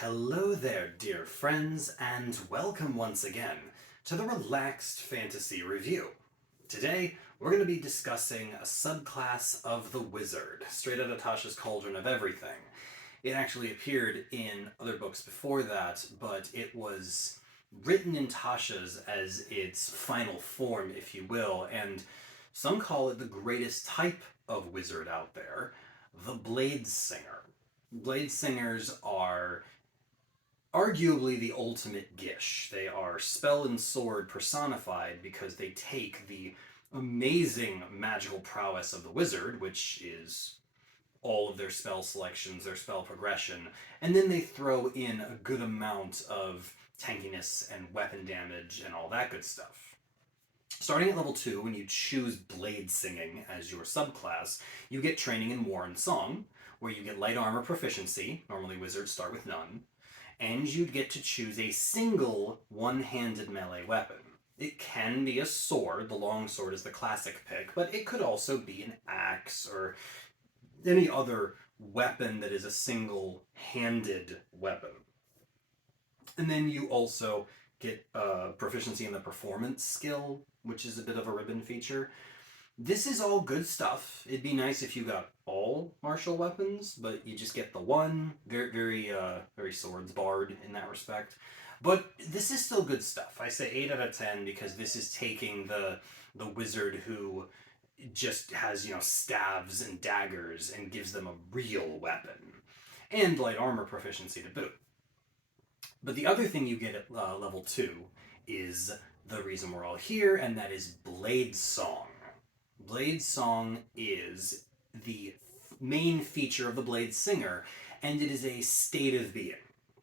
Hello there, dear friends, and welcome once again to the Relaxed Fantasy Review. Today, we're going to be discussing a subclass of the Wizard, straight out of Tasha's Cauldron of Everything. It actually appeared in other books before that, but it was written in Tasha's as its final form, if you will, and some call it the greatest type of wizard out there, the Bladesinger. Bladesingers are arguably the ultimate Gish. They are spell and sword personified because they take the amazing magical prowess of the wizard, which is all of their spell selections, their spell progression, and then they throw in a good amount of tankiness and weapon damage and all that good stuff. Starting at level 2, when you choose Blade Singing as your subclass, you get training in War and Song, where you get light armor proficiency. Normally wizards start with none, and you'd get to choose a single one-handed melee weapon. It can be a sword, the long sword is the classic pick, but it could also be an axe or any other weapon that is a single-handed weapon. And then you also get proficiency in the performance skill, which is a bit of a ribbon feature. This is all good stuff. It'd be nice if you got all martial weapons, but you just get the one. Very swords barred in that respect. But this is still good stuff. I say 8 out of 10 because this is taking the wizard who just has, staves and daggers and gives them a real weapon. And light armor proficiency to boot. But the other thing you get at level 2 is the reason we're all here, and that is Blade Song. Blade Song is the main feature of the Blade Singer, and it is a state of being.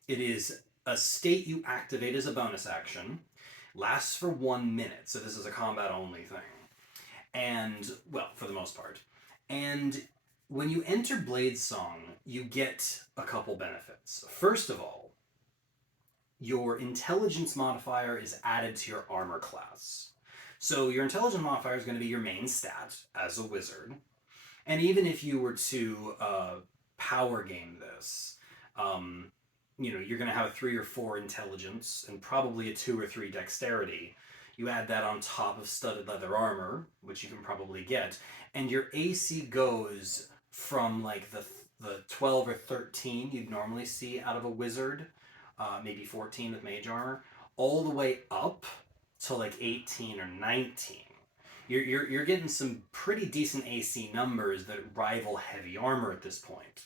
It is a state you activate as a bonus action, lasts for 1 minute, so this is a combat only thing. And, well, for the most part. And when you enter Blade Song, you get a couple benefits. First of all, your intelligence modifier is added to your armor class. So your intelligence modifier is going to be your main stat as a wizard. And even if you were to power game this, you're going to have a 3 or 4 intelligence and probably a 2 or 3 dexterity. You add that on top of studded leather armor, which you can probably get, and your AC goes from like the 12 or 13 you'd normally see out of a wizard, maybe 14 with mage armor, all the way up to like 18 or 19. You're getting some pretty decent AC numbers that rival heavy armor at this point.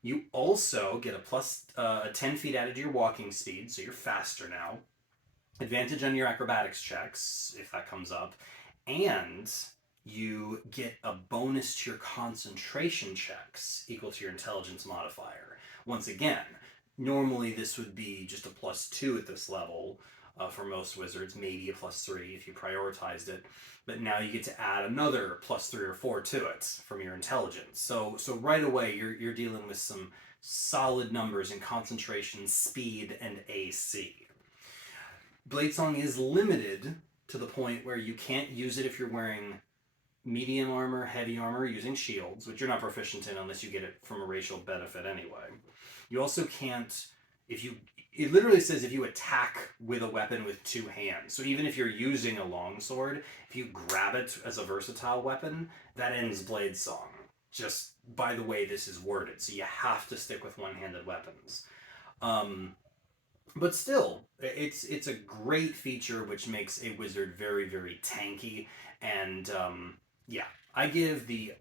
You also get a 10 feet added to your walking speed, so you're faster now. Advantage on your acrobatics checks, if that comes up. And you get a bonus to your concentration checks equal to your intelligence modifier. Once again, normally this would be just a +2 at this level for most wizards, maybe a +3 if you prioritized it. But now you get to add another +3 or 4 to it from your intelligence. So right away you're dealing with some solid numbers in concentration, speed, and AC. Blade Song is limited to the point where you can't use it if you're wearing medium armor, heavy armor, using shields, which you're not proficient in unless you get it from a racial benefit anyway. You also can't, it literally says if you attack with a weapon with 2 hands. So even if you're using a longsword, if you grab it as a versatile weapon, that ends Blade Song. Just by the way this is worded. So you have to stick with one-handed weapons. But still, it's a great feature which makes a wizard very, very tanky. And I give the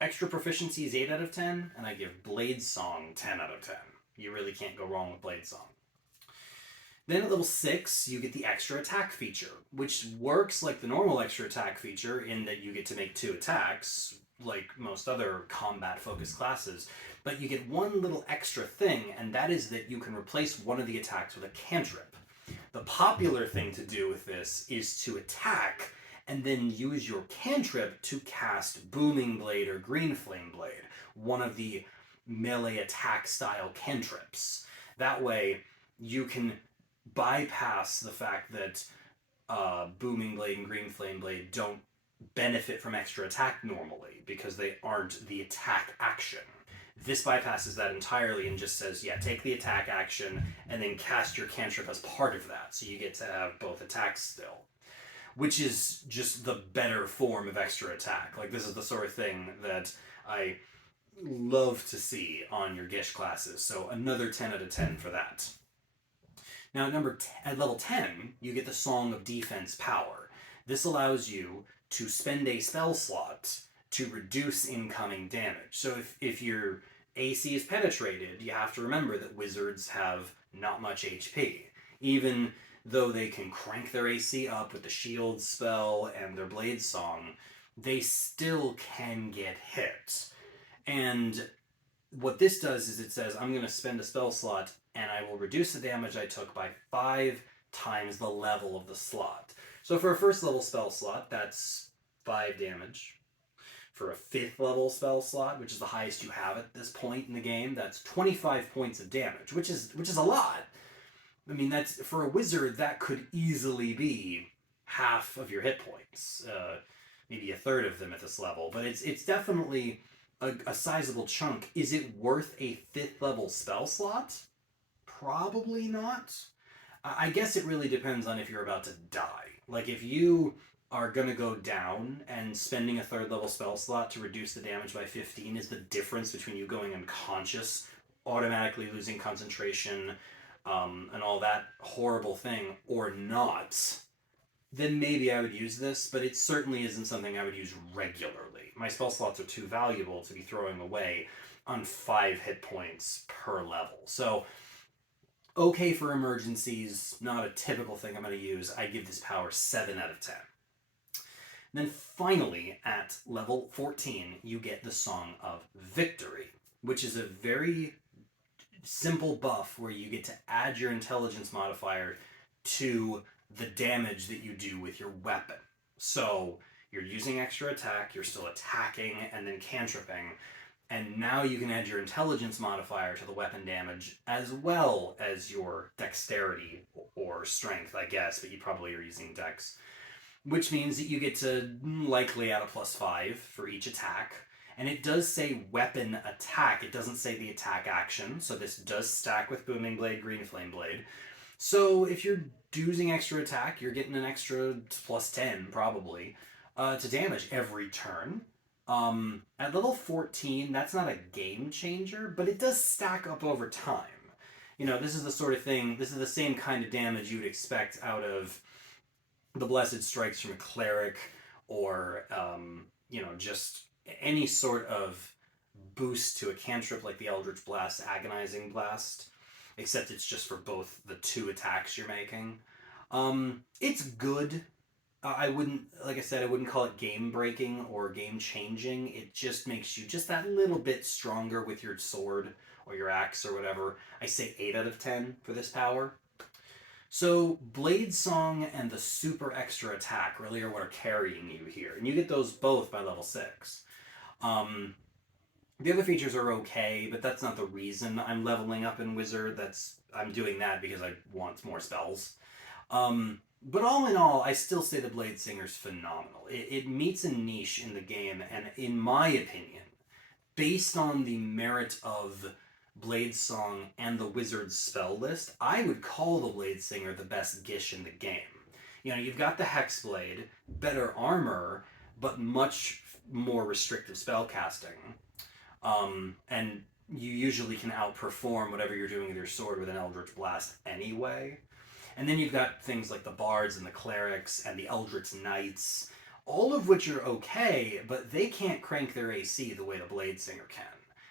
extra proficiencies 8 out of 10, and I give Blade Song 10 out of 10. You really can't go wrong with Blade Song. Then at level 6, you get the extra attack feature, which works like the normal extra attack feature in that you get to make 2 attacks, like most other combat-focused classes. But you get one little extra thing, and that is that you can replace one of the attacks with a cantrip. The popular thing to do with this is to attack and then use your cantrip to cast Booming Blade or Green Flame Blade, one of the melee attack style cantrips. That way, you can bypass the fact that Booming Blade and Green Flame Blade don't benefit from extra attack normally because they aren't the attack action. This bypasses that entirely and just says, yeah, take the attack action and then cast your cantrip as part of that. So you get to have both attacks still, which is just the better form of extra attack. Like, this is the sort of thing that I love to see on your Gish classes. So another 10 out of 10 for that. Now at level 10, you get the Song of Defense Power. This allows you to spend a spell slot to reduce incoming damage. So if your AC is penetrated, you have to remember that wizards have not much HP. Even though they can crank their AC up with the shield spell and their blade song, they still can get hit. And what this does is it says, I'm going to spend a spell slot and I will reduce the damage I took by 5 times the level of the slot. So for a first level spell slot, that's 5 damage. For a 5th level spell slot, which is the highest you have at this point in the game, that's 25 points of damage, which is a lot. I mean, that's, for a wizard, that could easily be half of your hit points, maybe a third of them at this level. But it's definitely a sizable chunk. Is it worth a 5th level spell slot? Probably not. I guess it really depends on if you're about to die. Like, if you are going to go down and spending a 3rd level spell slot to reduce the damage by 15 is the difference between you going unconscious, automatically losing concentration, and all that horrible thing, or not, then maybe I would use this, but it certainly isn't something I would use regularly. My spell slots are too valuable to be throwing away on 5 hit points per level. So, okay for emergencies, not a typical thing I'm going to use. I give this power 7 out of 10. Then finally, at level 14, you get the Song of Victory, which is a very simple buff where you get to add your intelligence modifier to the damage that you do with your weapon. So you're using extra attack, you're still attacking and then cantripping, and now you can add your intelligence modifier to the weapon damage as well as your dexterity or strength, I guess, but you probably are using dex. Which means that you get to likely add a +5 for each attack. And it does say weapon attack. It doesn't say the attack action. So this does stack with Booming Blade, Green Flame Blade. So if you're using extra attack, you're getting an extra +10 probably to damage every turn. At level 14, that's not a game changer, but it does stack up over time. You know, this is the sort of thing, this is the same kind of damage you would expect out of the Blessed Strikes from a cleric, or, you know, just any sort of boost to a cantrip like the Eldritch Blast, Agonizing Blast, except it's just for both the 2 attacks you're making. It's good. I wouldn't, like I said, I wouldn't call it game-breaking or game-changing. It just makes you just that little bit stronger with your sword or your axe or whatever. I say 8 out of 10 for this power. So Blade Song and the super extra attack really are what are carrying you here. And you get those both by level 6. The other features are okay, but that's not the reason I'm leveling up in Wizard. I'm doing that because I want more spells. But all in all, I still say the Bladesinger's phenomenal. It meets a niche in the game, and in my opinion, based on the merit of Blade Song and the Wizard's spell list, I would call the Bladesinger the best Gish in the game. You know, you've got the Hexblade, better armor, but much more restrictive spell casting. And you usually can outperform whatever you're doing with your sword with an Eldritch Blast anyway. And then you've got things like the Bards and the Clerics and the Eldritch Knights, all of which are okay, but they can't crank their AC the way the Bladesinger can.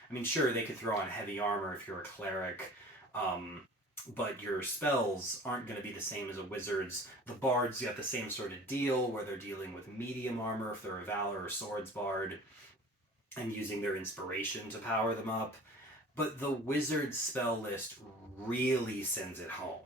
I mean, sure, they could throw on heavy armor if you're a cleric, but your spells aren't going to be the same as a wizard's. The Bards got the same sort of deal, where they're dealing with medium armor if they're a Valor or Swords Bard, and using their inspiration to power them up. But the wizard's spell list really sends it home.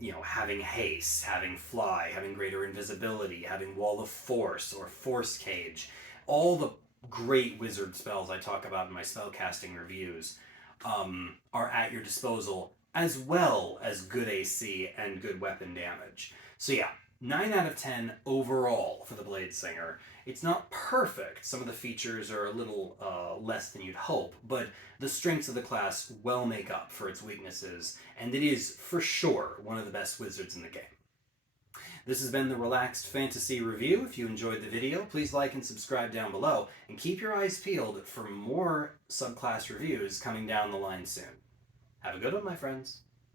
You know, having haste, having fly, having greater invisibility, having wall of force or force cage, all the great wizard spells I talk about in my spellcasting reviews are at your disposal, as well as good AC and good weapon damage. So yeah, 9 out of 10 overall for the Bladesinger. It's not perfect. Some of the features are a little less than you'd hope, but the strengths of the class well make up for its weaknesses, and it is, for sure, one of the best wizards in the game. This has been the Relaxed Fantasy Review. If you enjoyed the video, please like and subscribe down below, and keep your eyes peeled for more subclass reviews coming down the line soon. Have a good one, my friends.